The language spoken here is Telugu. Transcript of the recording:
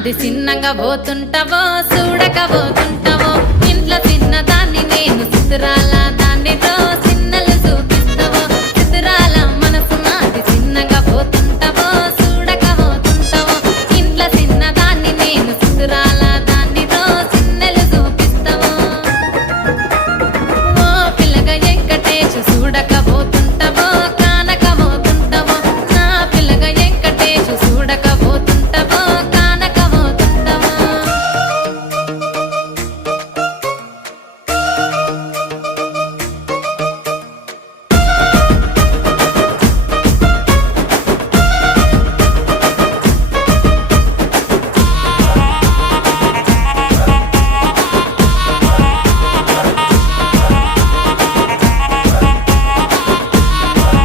అది చిన్నగా పోతుంటావో చూడక పోతుంటావో ఇంట్లో చిన్నదాన్ని నేను సుతురాల దాన్ని చిన్న